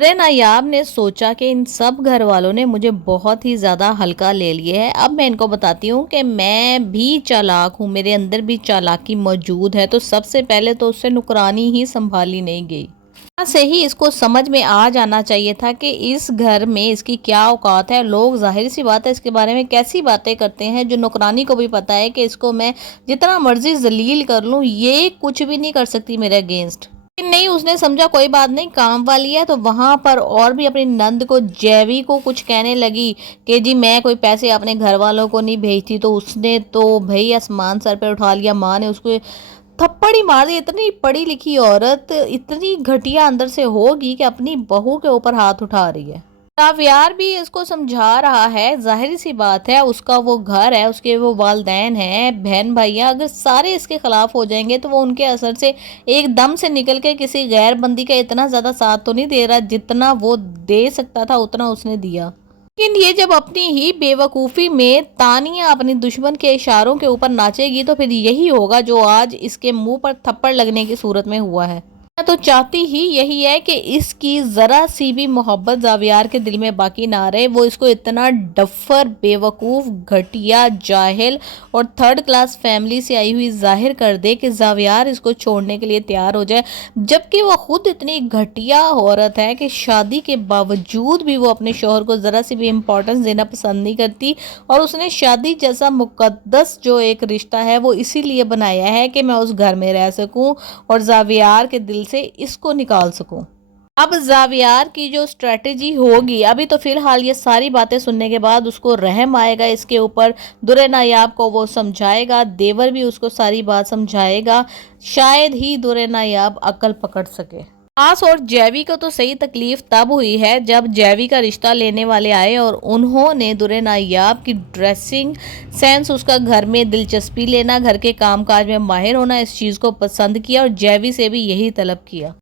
रे नायाब ने सोचा कि इन सब घर वालों ने मुझे बहुत ही ज़्यादा हल्का ले लिया है। अब मैं इनको बताती हूँ कि मैं भी चालाक हूँ, मेरे अंदर भी चालाकी मौजूद है। तो सबसे पहले तो उससे नुकरानी ही संभाली नहीं गई। यहाँ से ही इसको समझ में आ जाना चाहिए था कि इस घर में इसकी क्या औकात है। लोग जाहिर सी बात है इसके बारे में कैसी बातें करते हैं, जो नौकरानी को भी पता है कि इसको मैं जितना मर्जी जलील कर लूँ, ये कुछ भी नहीं कर सकती मेरे अगेंस्ट। नहीं, उसने समझा कोई बात नहीं, काम वाली है। तो वहां पर और भी अपनी नंद को, जैवी को कुछ कहने लगी कि जी मैं कोई पैसे अपने घर वालों को नहीं भेजती। तो उसने तो भाई आसमान सर पे उठा लिया। माँ ने उसको थप्पड़ ही मार दिया। इतनी पढ़ी लिखी औरत इतनी घटिया अंदर से होगी कि अपनी बहू के ऊपर हाथ उठा रही है। काव्यार भी इसको समझा रहा है, जाहिर सी बात है उसका वो घर है, उसके वो वालदैन हैं, बहन भाइयां, अगर सारे इसके खिलाफ हो जाएंगे तो वो उनके असर से एकदम से निकल के किसी गैर बंदी का इतना ज्यादा साथ तो नहीं दे रहा, जितना वो दे सकता था उतना उसने दिया। लेकिन ये जब अपनी ही बेवकूफ़ी में तानिया अपनी दुश्मन के इशारों के ऊपर नाचेगी तो फिर यही होगा जो आज इसके मुंह पर थप्पड़ लगने की सूरत में हुआ है। तो चाहती ही यही है कि इसकी ज़रा सी भी मोहब्बत ज़ावियार के दिल में बाकी ना रहे। वो इसको इतना डफर, बेवकूफ़, घटिया, जाहिल और थर्ड क्लास फैमिली से आई हुई जाहिर कर दे कि ज़ावियार इसको छोड़ने के लिए तैयार हो जाए, जबकि वो खुद इतनी घटिया औरत है कि शादी के बावजूद भी वो अपने शोहर को ज़रा सी भी इम्पोर्टेंस देना पसंद नहीं करती। और उसने शादी जैसा मुकद्दस जो एक रिश्ता है वो इसीलिए बनाया है कि मैं उस घर में रह सकूं और ज़ावियार के दिल से इसको निकाल सकूं। अब ज़ावियार की जो स्ट्रेटेजी होगी, अभी तो फिलहाल ये सारी बातें सुनने के बाद उसको रहम आएगा इसके ऊपर। दुर्रे नायाब को वो समझाएगा, देवर भी उसको सारी बात समझाएगा, शायद ही दुर्रे नायाब अकल पकड़ सके। आस और जैवी को तो सही तकलीफ तब हुई है जब जैवी का रिश्ता लेने वाले आए और उन्होंने दुर्रे नायाब की ड्रेसिंग सेंस, उसका घर में दिलचस्पी लेना, घर के कामकाज में माहिर होना, इस चीज़ को पसंद किया और जैवी से भी यही तलब किया।